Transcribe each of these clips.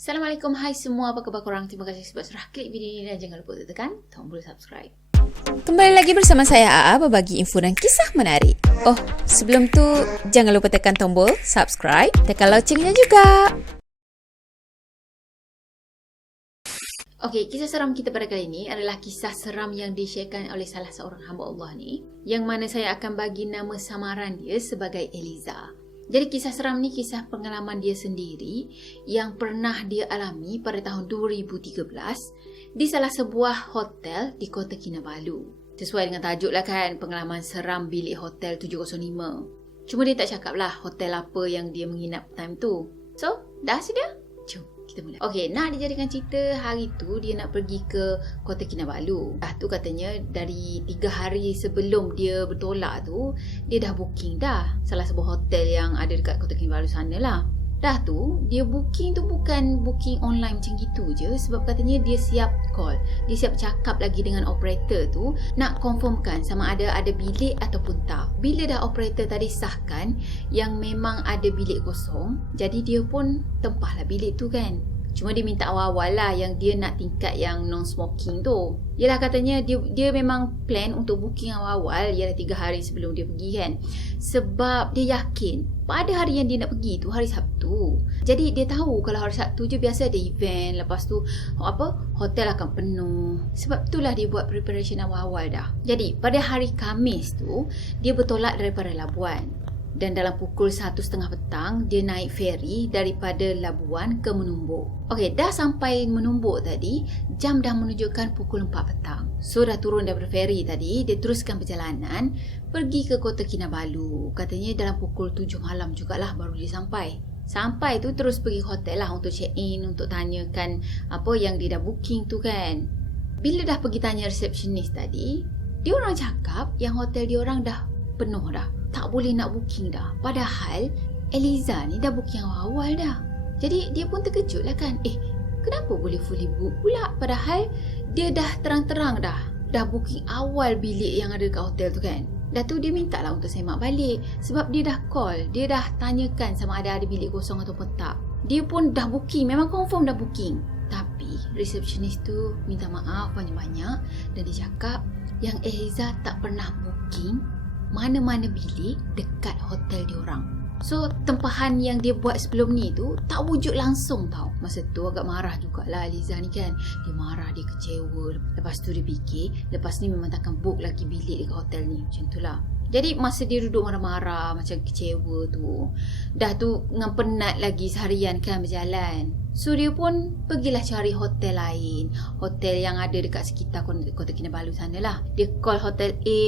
Assalamualaikum, hai semua, apa khabar korang? Terima kasih sebab sudah klik video ini dan jangan lupa tekan tombol subscribe. Kembali lagi bersama saya AA berbagi info dan kisah menarik. Oh, sebelum tu jangan lupa tekan tombol subscribe, tekan loncengnya juga. Okey, kisah seram kita pada kali ini adalah kisah seram yang disharekan oleh salah seorang hamba Allah ni, yang mana saya akan bagi nama samaran dia sebagai Eliza. Jadi kisah seram ni kisah pengalaman dia sendiri yang pernah dia alami pada tahun 2013 di salah sebuah hotel di Kota Kinabalu. Sesuai dengan tajuk lah kan, pengalaman seram bilik hotel 705. Cuma dia tak cakap lah hotel apa yang dia menginap time tu. So, dah sedia? Jom kita mula. Okey, nak dijadikan cerita, hari tu dia nak pergi ke Kota Kinabalu. Tu katanya dari 3 hari sebelum dia bertolak tu, dia dah booking dah salah sebuah hotel yang ada dekat Kota Kinabalu sana lah. Dah tu, dia booking tu bukan booking online macam gitu je, sebab katanya dia siap call, dia siap cakap lagi dengan operator tu nak confirmkan sama ada bilik ataupun tak. Bila dah operator tadi sahkan yang memang ada bilik kosong, jadi dia pun tempahlah bilik tu kan. Cuma dia minta awal-awal lah yang dia nak tingkat yang non-smoking tu. Yelah, katanya dia memang plan untuk booking awal-awal, ialah 3 hari sebelum dia pergi kan. Sebab dia yakin pada hari yang dia nak pergi tu hari Sabtu. Jadi dia tahu kalau hari Sabtu je biasa ada event, lepas tu hotel akan penuh. Sebab itulah dia buat preparation awal-awal dah. Jadi pada hari Khamis tu dia bertolak daripada Labuan. Dan dalam pukul 1.30 petang, dia naik feri daripada Labuan ke Menumbuk. Okey, dah sampai Menumbuk tadi, jam dah menunjukkan pukul 4 petang. So, dah turun daripada feri tadi, dia teruskan perjalanan pergi ke Kota Kinabalu. Katanya dalam pukul 7 malam jugalah baru dia sampai. Sampai tu terus pergi hotel lah untuk check in, untuk tanyakan apa yang dia dah booking tu kan. Bila dah pergi tanya resepsionis tadi, dia orang cakap yang hotel dia orang dah penuh dah, tak boleh nak booking dah. Padahal Eliza ni dah booking awal-awal dah. Jadi dia pun terkejut lah kan, kenapa boleh fully book pula, padahal dia dah terang-terang dah booking awal bilik yang ada kat hotel tu kan. Dah tu dia minta lah untuk semak balik, sebab dia dah call, dia dah tanyakan sama ada bilik kosong ataupun tak. Dia pun dah booking, memang confirm dah booking. Tapi resepsionis tu minta maaf banyak-banyak dan dia cakap yang Eliza tak pernah booking mana-mana bilik dekat hotel diorang. So, tempahan yang dia buat sebelum ni tu tak wujud langsung tau. Masa tu agak marah jugalah Eliza ni kan. Dia marah, dia kecewa. Lepas tu dia fikir, lepas ni memang takkan book lagi bilik dekat hotel ni. Macam tu lah. Jadi masa dia duduk marah-marah, macam kecewa tu, dah tu dengan penat lagi seharian kan berjalan. So dia pun pergilah cari hotel lain, hotel yang ada dekat sekitar Kota Kinabalu sana lah. Dia call hotel A,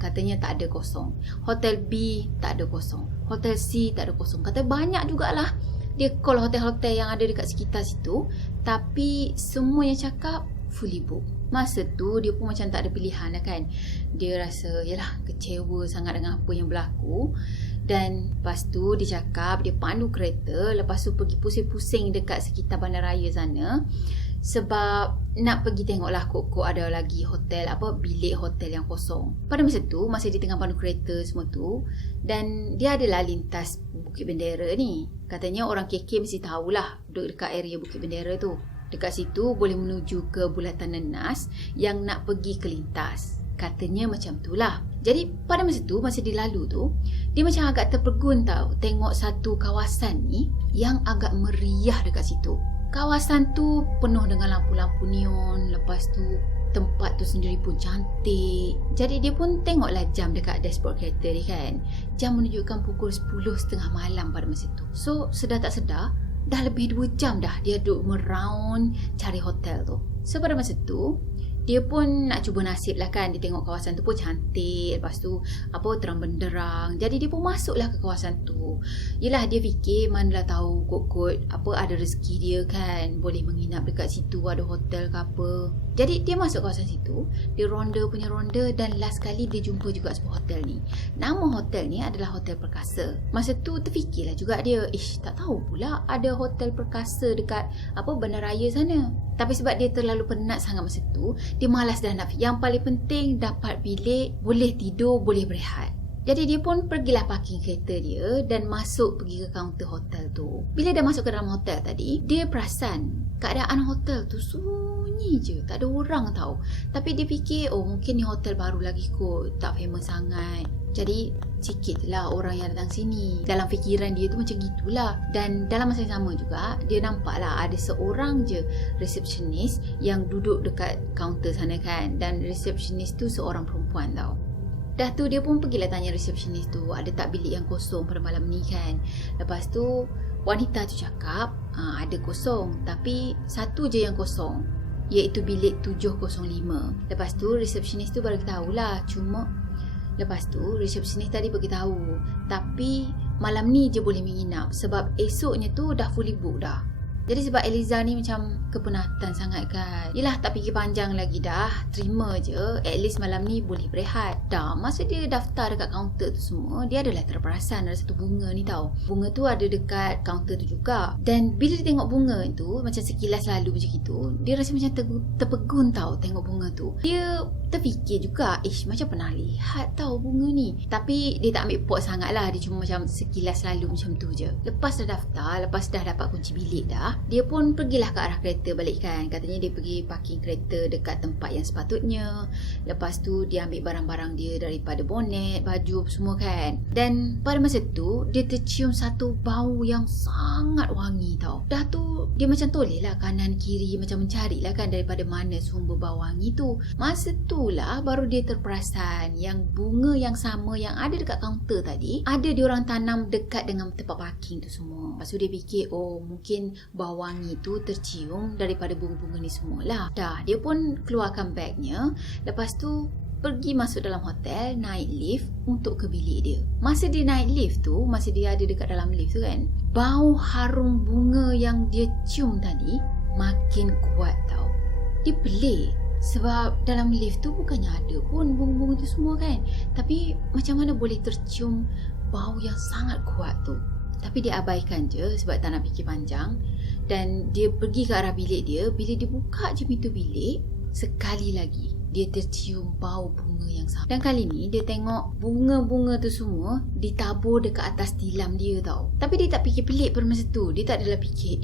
katanya tak ada kosong. Hotel B tak ada kosong. Hotel C tak ada kosong. Kata banyak jugalah. Dia call hotel-hotel yang ada dekat sekitar situ, tapi semua yang cakap fully book. Masa tu dia pun macam tak ada pilihan lah kan. Dia rasa yalah kecewa sangat dengan apa yang berlaku. Dan lepas tu dia cakap dia pandu kereta, lepas tu pergi pusing-pusing dekat sekitar bandaraya sana, sebab nak pergi tengoklah kok ada lagi hotel bilik hotel yang kosong. Pada masa tu masa dia tengah pandu kereta semua tu, dan dia adalah lintas Bukit Bendera ni. Katanya orang KK mesti tahulah duduk dekat area Bukit Bendera tu. Dekat situ boleh menuju ke Bulatan Nenas yang nak pergi ke lintas. Katanya macam tu lah. Jadi pada masa tu, masa dia lalu tu, dia macam agak terpegun tau tengok satu kawasan ni yang agak meriah dekat situ. Kawasan tu penuh dengan lampu-lampu neon. Lepas tu tempat tu sendiri pun cantik. Jadi dia pun tengoklah jam dekat dashboard kereta dia kan. Jam menunjukkan pukul 10.30 malam pada masa tu. So sedar tak sedar dah lebih 2 jam dah dia duduk meround cari hotel tu. So pada masa tu dia pun nak cuba nasib lah kan. Dia tengok kawasan tu pun cantik. Lepas tu terang benderang. Jadi dia pun masuklah ke kawasan tu. Yelah dia fikir manalah tahu kot-kot ada rezeki dia kan, boleh menginap dekat situ, ada hotel ke apa. Jadi dia masuk kawasan situ, dia ronda dan last kali dia jumpa juga sebuah hotel ni. Nama hotel ni adalah Hotel Perkasa. Masa tu terfikirlah juga dia, tak tahu pula ada Hotel Perkasa dekat bandaraya sana. Tapi sebab dia terlalu penat sangat masa tu, dia malas dah nak. Yang paling penting dapat bilik, boleh tidur, boleh berehat. Jadi dia pun pergilah parking kereta dia dan masuk pergi ke kaunter hotel tu. Bila dah masuk ke dalam hotel tadi, dia perasan keadaan hotel tu sunyi je, tak ada orang tau. Tapi dia fikir, oh mungkin ni hotel baru lagi kot, tak famous sangat. Jadi sikit lah orang yang datang sini. Dalam fikiran dia tu macam gitulah. Dan dalam masa yang sama juga, dia nampak lah ada seorang je resepsionis yang duduk dekat kaunter sana kan. Dan resepsionis tu seorang perempuan tau. Dah tu dia pun pergilah tanya resepsionis tu, ada tak bilik yang kosong pada malam ni kan. Lepas tu wanita tu cakap ada kosong, tapi satu je yang kosong, iaitu bilik 705. Lepas tu resepsionis tu baru tahulah, cuma lepas tu resepsionis tadi beritahu, tapi malam ni je boleh menginap sebab esoknya tu dah fully book dah. Jadi sebab Eliza ni macam kepenatan sangat kan. Yelah, tak fikir panjang lagi dah. Terima je. At least malam ni boleh berehat. Dah, masa dia daftar dekat kaunter tu semua, dia adalah terperasan ada satu bunga ni tau. Bunga tu ada dekat kaunter tu juga. Dan bila dia tengok bunga tu, macam sekilas lalu macam itu, dia rasa macam terpegun tau tengok bunga tu. Dia terfikir juga, macam pernah lihat tau bunga ni. Tapi dia tak ambil pot sangat lah. Dia cuma macam sekilas lalu macam tu je. Lepas dah daftar, lepas dah dapat kunci bilik dah, dia pun pergilah ke arah kereta balik kan. Katanya dia pergi parking kereta dekat tempat yang sepatutnya. Lepas tu dia ambil barang-barang dia daripada bonet, baju semua kan. Dan pada masa tu dia tercium satu bau yang sangat wangi tau. Dah tu dia macam toleh lah kanan kiri, macam mencari lah kan daripada mana sumber bau wangi tu. Masa tu lah baru dia terperasan yang bunga yang sama yang ada dekat kaunter tadi, ada diorang tanam dekat dengan tempat parking tu semua. Lepas tu dia fikir, oh mungkin bau wangi tu tercium daripada bunga-bunga ni semualah. Dah, dia pun keluarkan bagnya. Lepas tu pergi masuk dalam hotel, naik lift untuk ke bilik dia. Masa dia naik lift tu, masa dia ada dekat dalam lift tu kan, bau harum bunga yang dia cium tadi makin kuat tau. Dia pelik sebab dalam lift tu bukannya ada pun bunga-bunga tu semua kan. Tapi macam mana boleh tercium bau yang sangat kuat tu. Tapi dia abaikan je sebab tak nak fikir panjang. Dan dia pergi ke arah bilik dia. Bila dia buka je pintu bilik, sekali lagi dia tercium bau bunga yang sama. Dan kali ni dia tengok bunga-bunga tu semua ditabur dekat atas tilam dia tau. Tapi dia tak fikir pelik pada masa tu. Dia tak adalah fikir,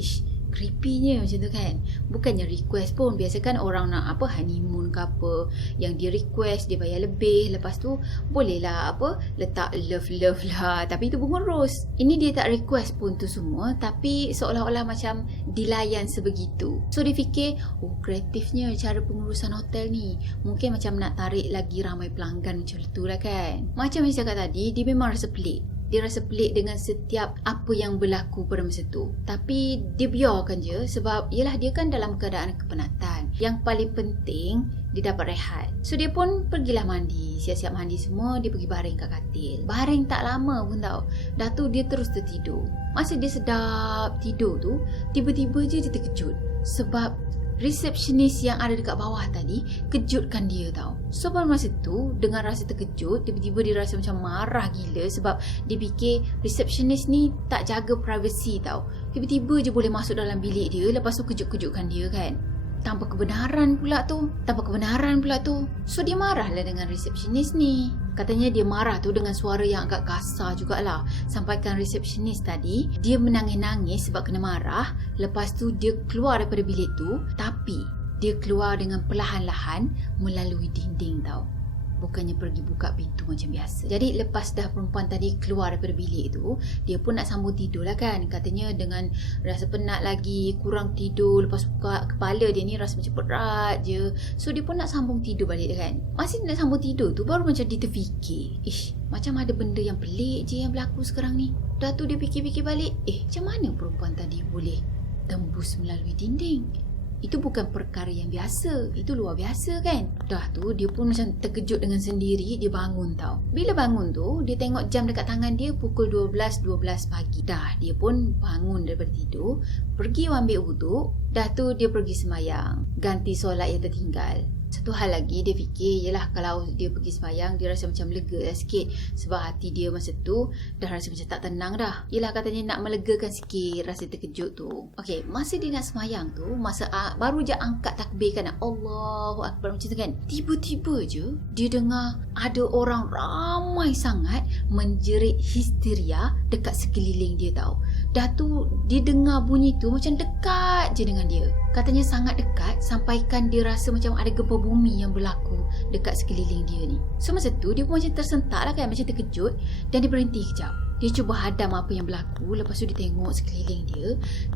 creepynya macam tu kan. Bukannya request pun. Biasa kan orang nak honeymoon ke apa, yang dia request dia bayar lebih. Lepas tu boleh lah letak love lah. Tapi itu bunga rose. Ini dia tak request pun tu semua, tapi seolah-olah macam dilayan sebegitu. So dia fikir, oh kreatifnya cara pengurusan hotel ni. Mungkin macam nak tarik lagi ramai pelanggan macam tu lah kan. Macam yang saya cakap tadi, dia memang rasa pelik. Dia rasa pelik dengan setiap apa yang berlaku pada masa tu. Tapi dia biarkan je sebab yelah dia kan dalam keadaan kepenatan. Yang paling penting dia dapat rehat. So dia pun pergilah mandi. Siap-siap mandi semua, dia pergi baring kat katil. Baring tak lama pun tau. Dah tu dia terus tertidur. Masa dia sedap tidur tu, tiba-tiba je dia terkejut. Sebab resepsionis yang ada dekat bawah tadi kejutkan dia tau. So pada masa tu, dengan rasa terkejut, tiba-tiba dia rasa macam marah gila sebab dia fikir resepsionis ni tak jaga privacy tau. Tiba-tiba je boleh masuk dalam bilik dia, lepas tu kejut-kejutkan dia kan. Tanpa kebenaran pula tu. So dia marahlah dengan resepsionis ni. Katanya dia marah tu dengan suara yang agak kasar jugalah. Sampaikan resepsionis tadi dia menangis-nangis sebab kena marah. Lepas tu dia keluar daripada bilik tu, tapi dia keluar dengan perlahan-lahan melalui dinding tau. Bukannya pergi buka pintu macam biasa. Jadi lepas dah perempuan tadi keluar daripada bilik tu, dia pun nak sambung tidur lah kan. Katanya dengan rasa penat lagi, kurang tidur. Lepas buka kepala dia ni rasa macam berat je. So dia pun nak sambung tidur balik kan. Masih nak sambung tidur tu baru macam dia terfikir, macam ada benda yang pelik je yang berlaku sekarang ni. Dah tu dia fikir-fikir balik, macam mana perempuan tadi boleh tembus melalui dinding? Itu bukan perkara yang biasa. Itu luar biasa kan. Dah tu dia pun macam terkejut dengan sendiri. Dia bangun tau. Bila bangun tu, dia tengok jam dekat tangan dia pukul 12.12 pagi. Dah dia pun bangun daripada tidur, pergi ambil wuduk. Dah tu dia pergi semayang, ganti solat yang tertinggal. Satu hal lagi dia fikir, yelah kalau dia pergi sembahyang dia rasa macam lega lah sikit, sebab hati dia masa tu dah rasa macam tak tenang dah. Yelah katanya nak melegakan sikit rasa terkejut tu. Okey, masa dia nak sembahyang tu, masa baru je angkat takbir kan, Allahu Akbar macam tu kan, tiba-tiba je dia dengar ada orang ramai sangat menjerit histeria dekat sekeliling dia tau. Dah tu dia dengar bunyi tu macam dekat je dengan dia. Katanya sangat dekat sampaikan dia rasa macam ada gempa bumi yang berlaku dekat sekeliling dia ni. So masa tu dia pun macam tersentak lah kan, macam terkejut, dan dia berhenti kejap. Dia cuba hadam apa yang berlaku. Lepas tu dia tengok sekeliling dia,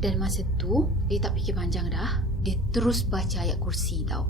dan masa tu dia tak fikir panjang dah, dia terus baca ayat kursi tau.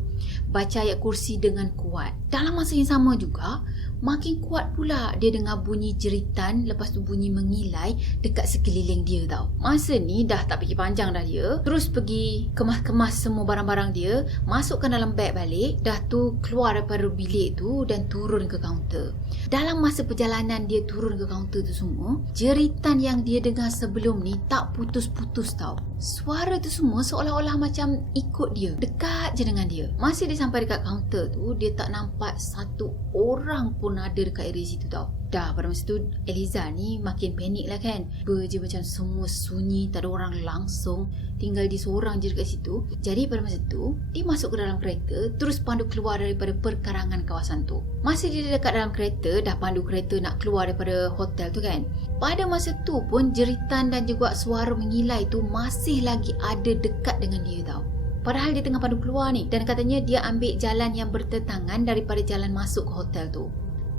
Baca ayat kursi dengan kuat. Dalam masa yang sama juga, makin kuat pula dia dengar bunyi jeritan, lepas tu bunyi mengilai dekat sekeliling dia tau. Masa ni dah tak fikir panjang dah dia, terus pergi kemas-kemas semua barang-barang dia, masukkan dalam beg balik, dah tu keluar daripada bilik tu dan turun ke kaunter. Dalam masa perjalanan dia turun ke kaunter tu semua, jeritan yang dia dengar sebelum ni tak putus-putus tau. Suara tu semua seolah-olah macam ikut dia, dekat je dengan dia. Masa dia sampai dekat kaunter tu, dia tak nampak satu orang pun ada dekat area situ tau. Dah pada masa tu Eliza ni makin panik lah kan. Je macam semua sunyi, tak ada orang langsung, tinggal dia seorang je dekat situ. Jadi pada masa tu dia masuk ke dalam kereta, terus pandu keluar daripada perkarangan kawasan tu. Masa dia dekat dalam kereta, dah pandu kereta nak keluar daripada hotel tu kan, pada masa tu pun jeritan dan juga suara mengilai tu masih lagi ada dekat dengan dia tau. Padahal dia tengah pandu keluar ni, dan katanya dia ambil jalan yang bertentangan daripada jalan masuk ke hotel tu.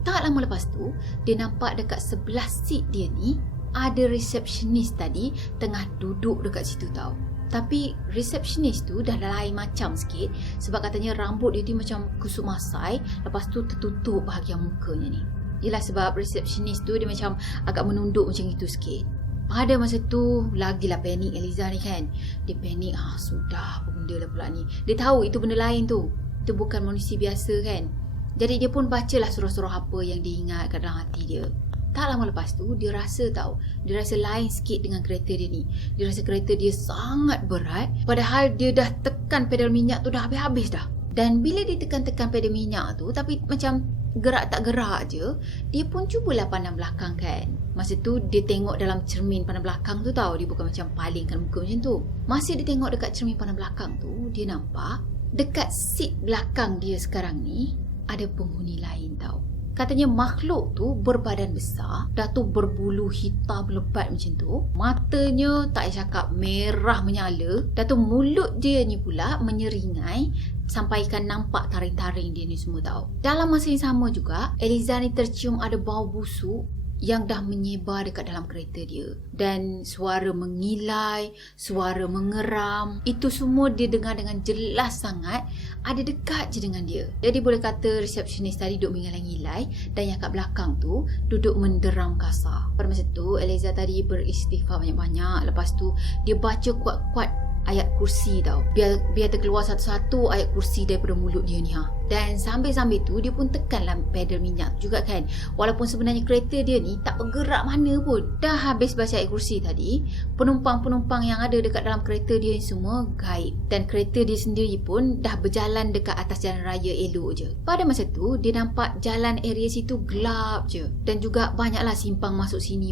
Tak lama lepas tu, dia nampak dekat sebelah seat dia ni ada resepsionis tadi tengah duduk dekat situ tau. Tapi resepsionis tu dah lain macam sikit, sebab katanya rambut dia tu macam kusut masai, lepas tu tertutup bahagian mukanya ni. Yelah sebab resepsionis tu dia macam agak menunduk macam itu sikit. Pada masa tu lagilah panik Eliza ni kan. Dia panik, sudah apa benda lah pula ni. Dia tahu itu benda lain tu, itu bukan manusia biasa kan. Jadi dia pun bacalah surah-surah apa yang dia ingat kat dalam hati dia. Tak lama lepas tu dia rasa tau, dia rasa lain sikit dengan kereta dia ni. Dia rasa kereta dia sangat berat, padahal dia dah tekan pedal minyak tu dah habis-habis dah. Dan bila dia tekan-tekan pedal minyak tu, tapi macam gerak tak gerak je, dia pun cubalah pandang belakang kan. Masa tu dia tengok dalam cermin pandang belakang tu tau, dia bukan macam palingkan muka macam tu. Masa dia tengok dekat cermin pandang belakang tu, dia nampak dekat seat belakang dia sekarang ni ada penghuni lain tau. Katanya makhluk tu berbadan besar, dah tu berbulu hitam lebat macam tu, matanya tak payah cakap merah menyala, dah tu mulut dia ni pula menyeringai sampaikan nampak taring-taring dia ni semua tau. Dalam masa yang sama juga, Eliza ni tercium ada bau busuk yang dah menyebar dekat dalam kereta dia. Dan suara mengilai, suara mengeram, itu semua dia dengar dengan jelas sangat, ada dekat je dengan dia. Jadi boleh kata resepsionis tadi duduk mengilai-ngilai, dan yang kat belakang tu duduk menderam kasar. Pada masa tu Eliza tadi beristighfar banyak-banyak. Lepas tu dia baca kuat-kuat ayat kursi tau, biar terkeluar satu-satu ayat kursi daripada mulut dia ni Dan sambil-sambil tu dia pun tekanlah pedal minyak juga kan. Walaupun sebenarnya kereta dia ni tak bergerak mana pun. Dah habis baca ayat kursi tadi, penumpang-penumpang yang ada dekat dalam kereta dia ni semua gaib, dan kereta dia sendiri pun dah berjalan dekat atas jalan raya elok je. Pada masa tu dia nampak jalan area situ gelap je, dan juga banyaklah simpang masuk sini.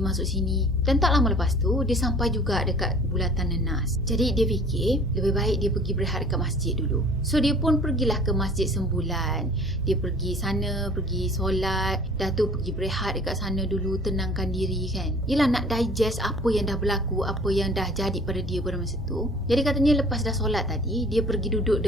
Dan tak lama lepas tu dia sampai juga dekat bulatan Nenas. Jadi dia fikir lebih baik dia pergi berehat dekat masjid dulu. So dia pun pergilah ke masjid sembulan. Dia pergi sana, pergi solat, dah tu pergi berehat dekat sana dulu, tenangkan diri kan. Yelah nak digest apa yang dah berlaku, apa yang dah jadi pada dia pada masa tu. Jadi katanya lepas dah solat tadi, dia pergi duduk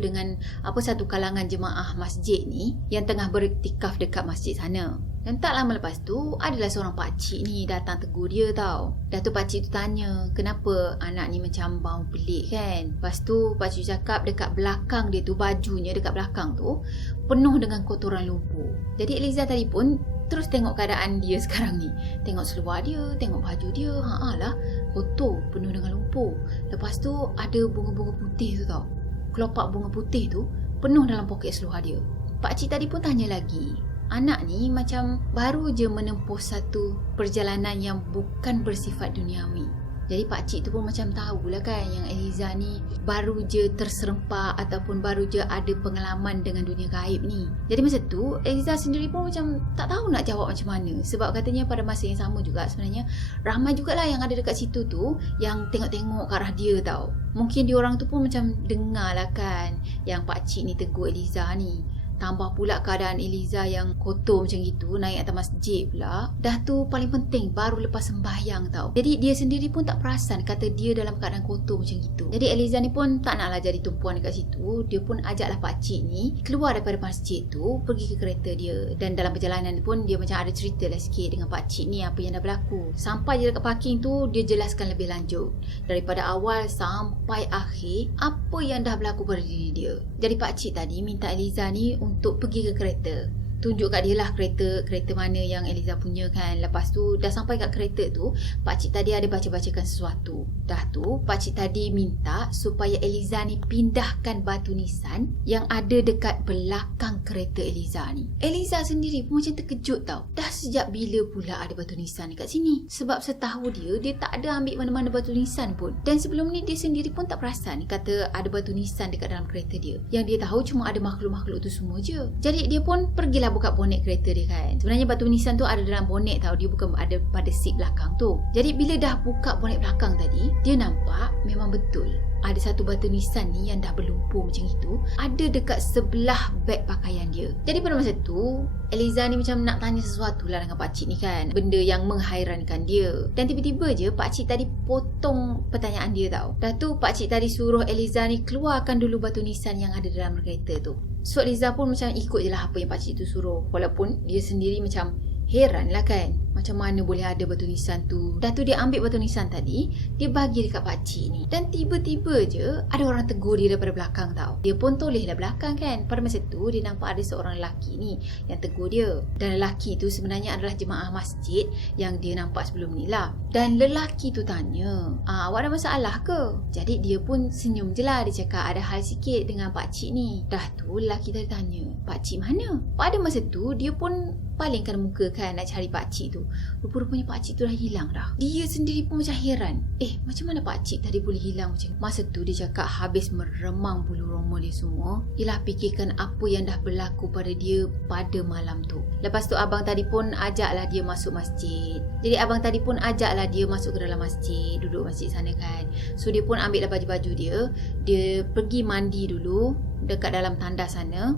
dengan apa satu kalangan jemaah masjid ni yang tengah beriktikaf dekat masjid sana. Dan tak lama lepas tu adalah seorang pakcik ni datang tegur dia tau. Dah tu pakcik tu tanya, kenapa anak ni macam bau pelik kan. Lepas tu pakcik cakap dekat belakang dia tu, bajunya dekat belakang tu penuh dengan kotoran lumpur. Jadi Eliza tadi pun terus tengok keadaan dia sekarang ni. Tengok seluar dia, tengok baju dia, lah kotor, penuh dengan lumpur. Lepas tu ada bunga-bunga putih tu tau. Kelopak bunga putih tu penuh dalam poket seluar dia. Pakcik tadi pun tanya lagi, anak ni macam baru je menempuh satu perjalanan yang bukan bersifat duniawi. Jadi pakcik tu pun macam tahulah kan yang Eliza ni baru je terserempak ataupun baru je ada pengalaman dengan dunia gaib ni. Jadi masa tu Eliza sendiri pun macam tak tahu nak jawab macam mana. Sebab katanya pada masa yang sama juga sebenarnya ramai jugalah yang ada dekat situ tu yang tengok-tengok ke arah dia tau. Mungkin diorang tu pun macam dengar lah kan yang pakcik ni tegur Eliza ni. Tambah pula keadaan Eliza yang kotor macam gitu, naik atas masjid pula. Dah tu paling penting baru lepas sembahyang tau. Jadi dia sendiri pun tak perasan kata dia dalam keadaan kotor macam gitu. Jadi Eliza ni pun tak naklah jadi tumpuan dekat situ. Dia pun ajaklah pakcik ni keluar daripada masjid tu, pergi ke kereta dia. Dan dalam perjalanan pun dia macam ada cerita lah sikit dengan pakcik ni apa yang dah berlaku. Sampai je dekat parking tu dia jelaskan lebih lanjut daripada awal sampai akhir apa yang dah berlaku pada diri dia. Jadi pakcik tadi minta Eliza ni untuk pergi ke kereta. Tunjuk kat dia lah kereta mana yang Eliza punya kan. Lepas tu dah sampai kat kereta tu, pakcik tadi ada baca-bacakan sesuatu. Dah tu pakcik tadi minta supaya Eliza ni pindahkan batu nisan yang ada dekat belakang kereta Eliza ni. Eliza sendiri pun macam terkejut tau. Dah sejak bila pula ada batu nisan dekat sini? Sebab setahu dia tak ada ambil mana-mana batu nisan pun. Dan sebelum ni dia sendiri pun tak perasan kata ada batu nisan dekat dalam kereta dia. Yang dia tahu cuma ada makhluk-makhluk tu semua je. Jadi dia pun pergilah buka bonet kereta dia kan. Sebenarnya batu nisan tu ada dalam bonet tau. Dia bukan ada pada seat belakang tu. Jadi bila dah buka bonet belakang tadi, dia nampak memang betul ada satu batu nisan ni yang dah berlumpur macam itu ada dekat sebelah beg pakaian dia. Jadi pada masa tu Eliza ni macam nak tanya sesuatu lah dengan pakcik ni kan, benda yang menghairankan dia. Dan tiba-tiba je pakcik tadi potong pertanyaan dia tau. Dah tu pakcik tadi suruh Eliza ni keluarkan dulu batu nisan yang ada dalam kereta tu. So Eliza pun macam ikut je lah apa yang pakcik tu suruh. Walaupun dia sendiri macam heran lah kan, macam mana boleh ada batu nisan tu. Dah tu dia ambil batu nisan tadi, dia bagi dekat pakcik ni. Dan tiba-tiba je ada orang tegur dia daripada belakang tau. Dia pun toleh lah belakang kan. Pada masa tu dia nampak ada seorang lelaki ni yang tegur dia. Dan lelaki tu sebenarnya adalah jemaah masjid yang dia nampak sebelum ni lah. Dan lelaki tu tanya, awak ada masalah ke? Jadi dia pun senyum je lah. Dia cakap ada hal sikit dengan pakcik ni. Dah tu lelaki tadi tanya, pakcik mana? Pada masa tu dia pun palingkan muka kan nak cari pakcik tu. Rupa-rupanya pakcik tu dah hilang dah. Dia sendiri pun macam heran. Macam mana pakcik tadi boleh hilang macam ni? Masa tu dia cakap habis meremang bulu roma dia semua. Ialah fikirkan apa yang dah berlaku pada dia pada malam tu. Lepas tu abang tadi pun ajaklah dia masuk masjid. Jadi abang tadi pun ajaklah dia masuk ke dalam masjid. Duduk masjid sana kan. So dia pun ambil lah baju-baju dia. Dia pergi mandi dulu dekat dalam tandas sana.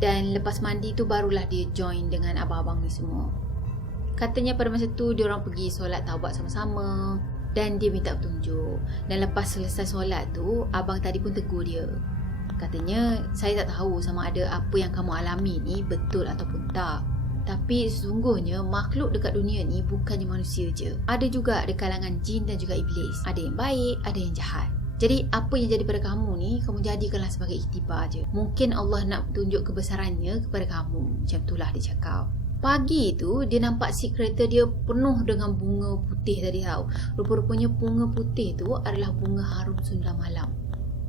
Dan lepas mandi tu barulah dia join dengan abang-abang ni semua. Katanya pada masa tu diorang pergi solat taubat sama-sama dan dia minta petunjuk. Dan lepas selesai solat tu, abang tadi pun tegur dia. Katanya, saya tak tahu sama ada apa yang kamu alami ni betul ataupun tak. Tapi sesungguhnya makhluk dekat dunia ni bukannya manusia je. Ada juga ada kalangan jin dan juga iblis. Ada yang baik, ada yang jahat. Jadi apa yang jadi pada kamu ni, kamu jadikanlah sebagai iktibar je. Mungkin Allah nak tunjuk kebesarannya kepada kamu. Macam itulah dia cakap. Pagi tu dia nampak si kereta dia penuh dengan bunga putih tadi tau. Rupa-rupanya bunga putih tu adalah bunga harum sunda malam.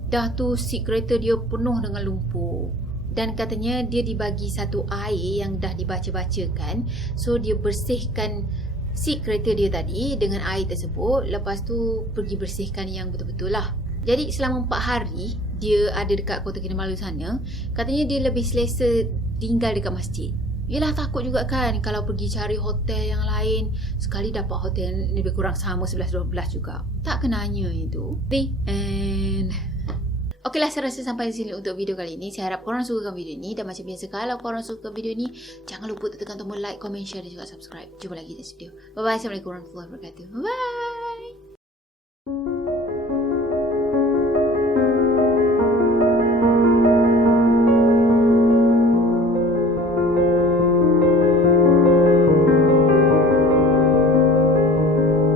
Dah tu si kereta dia penuh dengan lumpur. Dan katanya dia dibagi satu air yang dah dibaca-bacakan. So dia bersihkan si kereta dia tadi dengan air tersebut. Lepas tu pergi bersihkan yang betul-betul lah. Jadi selama 4 hari dia ada dekat Kota Kinabalu sana, katanya dia lebih selesa tinggal dekat masjid. Yelah takut juga kan kalau pergi cari hotel yang lain, sekali dapat hotel yang lebih kurang sama 11-12 juga. Tak kenanya itu. And okeylah, saya rasa sampai di sini untuk video kali ini. Saya harap korang sukakan video ini. Dan macam biasa, kalau korang suka video ini, jangan lupa tekan tombol like, comment, share dan juga subscribe. Jumpa lagi di next video. Bye-bye. Assalamualaikum warahmatullahi wabarakatuh. Bye.